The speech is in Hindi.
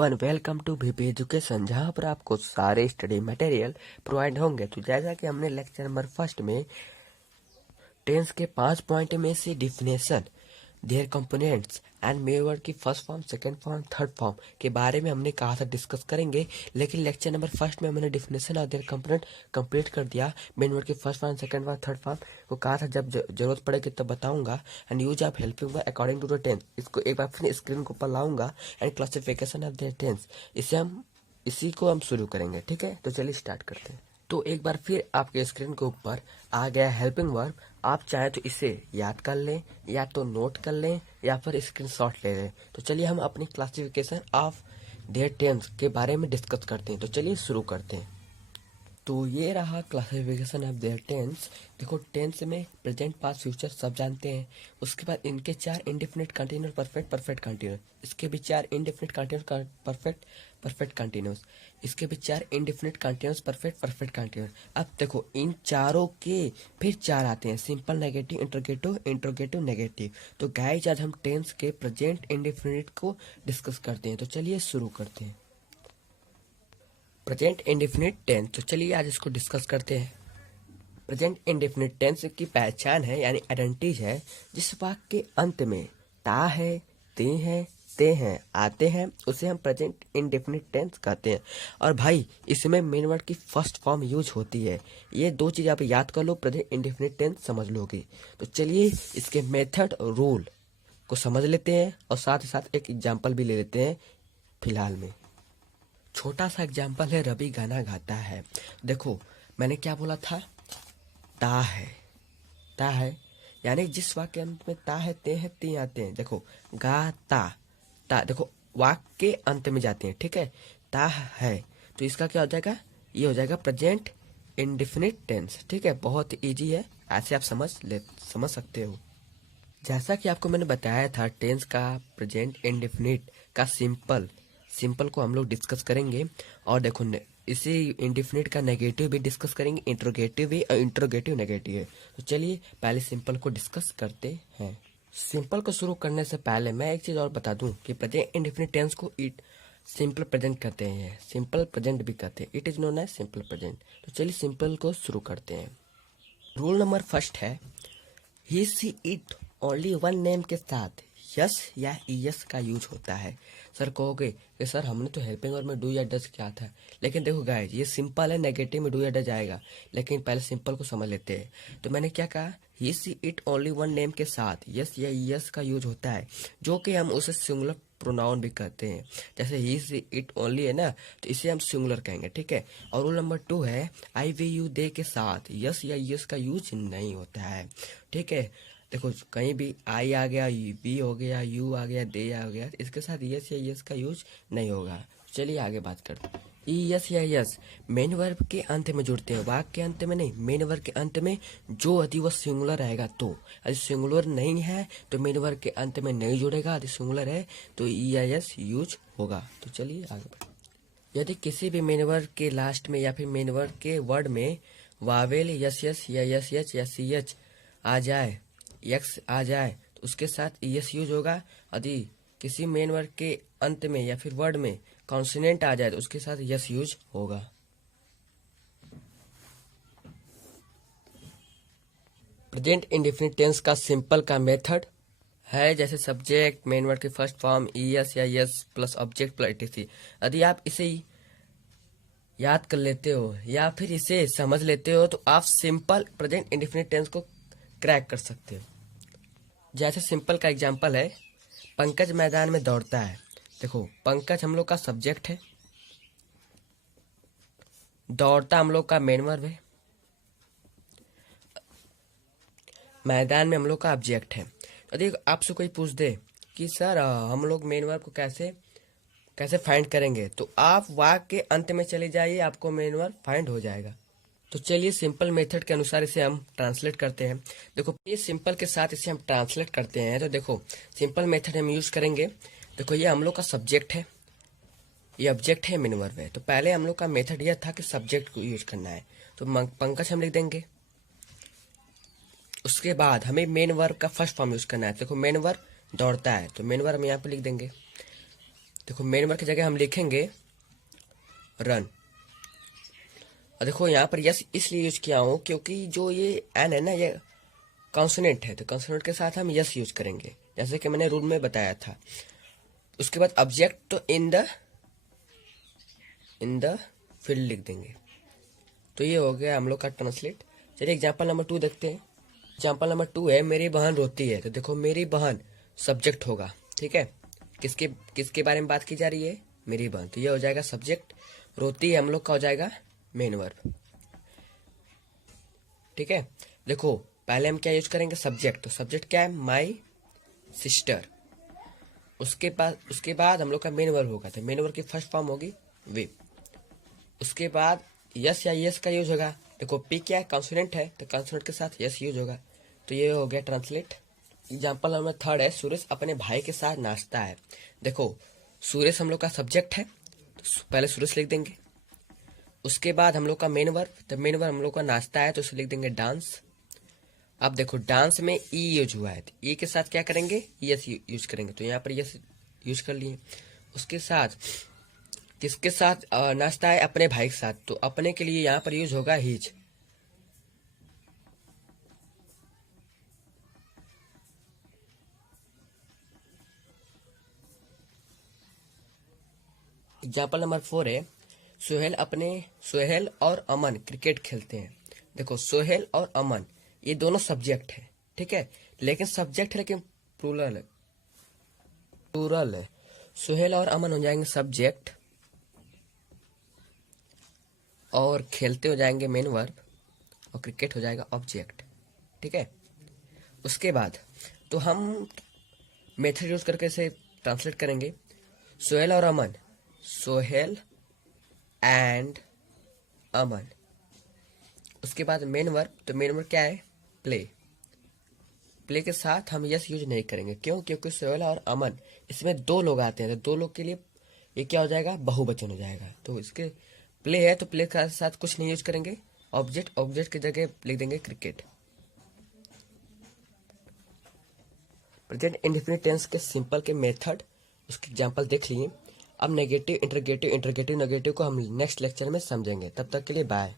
Everyone, welcome to VP education, जहां पर आपको सारे स्टडी मटेरियल प्रोवाइड होंगे। तो जैसा कि हमने लेक्चर नंबर फर्स्ट में टेंस के 5 पॉइंट में से definition, their components and main word की first form, second form, third form के बारे में हमने कहा था डिस्कस करेंगे। लेकिन लेक्चर नंबर फर्स्ट में हमने डिफिनेशन और देयर कंपोनेंट कंप्लीट कर दिया। मेन वर्ड की first form, second form, third form को कहा था जब जरूरत पड़ेगी तब बताऊंगा। And use of helping verb according to the tense, इसको एक बार फिर स्क्रीन के ऊपर लाऊंगा। And classification of their tense, इसी को हम शुरू करेंगे। ठीक है, तो चलिए स्टार्ट करते हैं। तो एक बार फिर आपके स्क्रीन के ऊपर आ गया हेल्पिंग वर्ब। आप चाहे तो इसे याद कर लें, या तो नोट कर लें, या फिर स्क्रीनशॉट ले लें। तो चलिए हम अपनी क्लासिफिकेशन ऑफ देयर टेंस के बारे में डिस्कस करते हैं। तो चलिए शुरू करते हैं। तो ये रहा क्लासिफिकेशन ऑफ देयर टेंस। देखो, टेंस में प्रेजेंट, पास्ट, फ्यूचर सब जानते हैं। उसके बाद इनके 4 indefinite continuous, perfect, perfect continuous. इसके भी 4 indefinite continuous, perfect, perfect continuous. इसके भी 4 indefinite continuous, perfect, perfect continuous. अब देखो, इन चारों के फिर 4 आते हैं, simple, negative, interrogative, interrogative, negative. तो गाइस, आज हम टेंस के प्रेजेंट इंडेफिनिट को डिस्कस करते हैं। तो चलिए शुरू करते हैं। प्रेजेंट इंडेफिनिट टेंस, तो चलिए आज इसको डिस्कस करते हैं। प्रेजेंट इंडेफिनिट टेंस की पहचान है, यानी आइडेंटिटी है, जिस वाक्य के अंत में ता है, ते हैं आते हैं, उसे हम प्रेजेंट इंडेफिनिट टेंस कहते हैं। और भाई, इसमें मेन वर्ड की फर्स्ट फॉर्म यूज होती है। ये 2 चीज आप याद कर लो, प्रेजेंट इंडेफिनिट टेंस समझ लोगे। तो चलिए इसके मेथड और रूल को समझ लेते हैं, और साथ ही साथ एक एग्जाम्पल भी ले लेते हैं फिलहाल में। छोटा सा एग्जाम्पल है, रवि गाना गाता है। देखो, मैंने क्या बोला था, ता है, ता है, यानी जिस वाक्य के अंत में ता है, ते हैं, ती आते हैं। देखो, गा ता, ता, देखो वाक्य के अंत में जाते हैं। ठीक है, ता है, तो इसका क्या हो जाएगा, ये हो जाएगा प्रेजेंट इंडेफिनिट टेंस। ठीक है, बहुत इजी है, ऐसे आप समझ सकते हो। जैसा कि आपको मैंने बताया था, टेंस का प्रेजेंट इंडेफिनिट का सिंपल को हम लोग डिस्कस करेंगे। और देखो, इसी इंडेफिनिट का नेगेटिव भी डिस्कस करेंगे, इंट्रोगेटिव भी, और इंट्रोगेटिव नेगेटिव है। तो चलिए पहले सिंपल को डिस्कस करते हैं। सिंपल को शुरू करने से पहले मैं एक चीज और बता दूं कि प्रेजेंट इंडेफिनिट टेंस को सिंपल प्रेजेंट कहते हैं, सिंपल प्रेजेंट भी कहते हैं। It is known as simple present. तो चलिए सिंपल को शुरू करते हैं। रूल नंबर फर्स्ट है, he see it only one name के साथ यस या ईएस का यूज होता है। सर कहोगे कि सर हमने तो हेल्पिंग वर्ब में डू या डज किया था। लेकिन देखो गाइस, ये सिंपल है, नेगेटिव में डू या डज आएगा। लेकिन पहले सिंपल को समझ लेते हैं। तो मैंने क्या कहा, he see it only one name के साथ यस या ईएस का यूज होता है, जो कि हम उसे सिंगुलर प्रोनाउन भी कहते हैं। जैसे ही सी इट ओनली है ना, तो इसे हम सिंगुलर कहेंगे। ठीक है। और रूल नंबर 2 है, आई वी यू दे के साथ यस या ईएस का यूज नहीं होता है। ठीक है, देखो कहीं भी आई आ गया, बी हो गया, यू आ गया, दे आ गया, इसके साथ यस या यस का यूज नहीं होगा। चलिए आगे बात करते हैं। ई यस या यस मेन वर्ब के अंत में जुड़ते हैं, वाक्य के अंत में नहीं, मेन वर्ब के अंत में। जो यदि वह सिंगुलर रहेगा तो, यदि सिंगुलर नहीं है तो मेन वर्ब के अंत में नहीं जुड़ेगा। यदि सिंगुलर है तो ई या यस यूज होगा। तो चलिए आगे बढ़ते। यदि किसी भी मेन वर्ब के लास्ट में या फिर मेन वर्ब के वर्ड में वावेल यस यस या यस यच या सी एच आ जाए, यक्स आ जाए, तो उसके साथ यस यूज होगा। यदि किसी मेन वर्ड के अंत में या फिर वर्ड में कॉन्सोनेंट आ जाए तो उसके साथ यस यूज होगा। प्रेजेंट इंडेफिनिट टेंस का सिंपल का मेथड है, जैसे सब्जेक्ट, मेन वर्ड की फर्स्ट फॉर्म, ईएस या yes plus object plus etc. यदि आप इसे याद कर लेते हो या फिर इसे समझ लेते हो तो आप सिंपल प्रेजेंट इंडेफिनिट टेंस को क्रैक कर सकते हो। जैसे सिंपल का एग्जाम्पल है, पंकज मैदान में दौड़ता है। देखो, पंकज हम लोग का सब्जेक्ट है, दौड़ता हम लोग का मेन वर्ब है, मैदान में हम लोग का ऑब्जेक्ट है। यदि आपसे कोई पूछ दे कि सर हम लोग मेन वर्ब को कैसे फाइंड करेंगे, तो आप वाक्य के अंत में चले जाइए, आपको मेन वर्ब फाइंड हो जाएगा। तो चलिए सिंपल मेथड के अनुसार इसे हम ट्रांसलेट करते हैं। देखो, ये सिंपल के साथ इसे हम ट्रांसलेट करते हैं। तो देखो, सिंपल मेथड हम यूज करेंगे। देखो, ये हम लोग का सब्जेक्ट है, ये ऑब्जेक्ट है, मेन वर्ब है। तो पहले हम लोग का मेथड यह था कि सब्जेक्ट को यूज करना है, तो पंकज हम लिख देंगे। उसके बाद हमें मेन वर्ब का फर्स्ट फॉर्म यूज करना है। देखो, मेन वर्ब दौड़ता है, तो मेन वर्ब हम यहाँ पे लिख देंगे। देखो मेन वर्ब की जगह हम लिखेंगे रन। और देखो यहाँ पर यस इसलिए यूज किया हूँ क्योंकि जो ये एन है ना, ये कॉन्सोनेंट है, तो कॉन्सोनेंट के साथ हम यस यूज करेंगे, जैसे कि मैंने रूल में बताया था। उसके बाद ऑब्जेक्ट तो इन द फील्ड लिख देंगे। तो ये हो गया हम लोग का ट्रांसलेट। चलिए एग्जाम्पल नंबर 2 देखते हैं। एग्जाम्पल नंबर 2 है मेरी बहन रोती है। तो देखो मेरी बहन सब्जेक्ट होगा, ठीक है। किसके किसके बारे में बात की जा रही है? मेरी बहन। तो ये हो जाएगा सब्जेक्ट। रोती है हम लोग का हो जाएगा मेन वर्ब, ठीक है। देखो पहले हम क्या यूज करेंगे? सब्जेक्ट। तो सब्जेक्ट क्या है? My sister. उसके बाद हम लोग का मेन वर्ब होगा। तो मेन वर्ब की फर्स्ट फॉर्म होगी वे। उसके बाद यस या यस का यूज होगा। देखो पी क्या है? कॉन्सोनेंट है, तो कॉन्सोनेंट के साथ यस यूज होगा। तो ये हो गया ट्रांसलेट। एग्जाम्पल नंबर 3 है सुरेश अपने भाई के साथ नाचता है। देखो सुरेश हम लोग का सब्जेक्ट है, तो पहले सुरेश लिख देंगे। उसके बाद हम लोग का मेन वर्ब। तो मेन वर्ब हम लोग का नाचता है, तो उसे लिख देंगे डांस। अब देखो डांस में ई यूज हुआ है, तो ई के साथ क्या करेंगे? यस यूज करेंगे। तो यहाँ पर यस यूज कर लिए। उसके साथ किसके साथ नाचता है? अपने भाई के साथ। तो अपने के लिए यहाँ पर यूज होगा हीज। एग्जाम्पल नंबर 4 है सोहेल और अमन क्रिकेट खेलते हैं। देखो सोहेल और अमन ये दोनों सब्जेक्ट है, ठीक है, लेकिन सब्जेक्ट है लेकिन प्लूरल है। सोहेल और अमन हो जाएंगे सब्जेक्ट और खेलते हो जाएंगे मेन वर्ब और क्रिकेट हो जाएगा ऑब्जेक्ट, ठीक है। उसके बाद तो हम मेथड यूज करके इसे ट्रांसलेट करेंगे। सोहेल और अमन, सोहेल एंड अमन। उसके बाद मेन वर्ब। तो मेन वर्ब क्या है? प्ले। प्ले के साथ हम यस यूज नहीं करेंगे। क्यों? क्योंकि सोहेल और अमन इसमें 2 लोग आते हैं, तो 2 लोग के लिए ये क्या हो जाएगा? बहुवचन हो जाएगा। तो इसके प्ले है तो प्ले के साथ कुछ नहीं यूज करेंगे। ऑब्जेक्ट की जगह लिख देंगे क्रिकेट। प्रेजेंट इंडेफिनिट टेंस के सिंपल के मेथड उसके एग्जांपल देख लिए। अब नेगेटिव इंटरगेटिव नेगेटिव को हम नेक्स्ट लेक्चर में समझेंगे। तब तक के लिए बाय।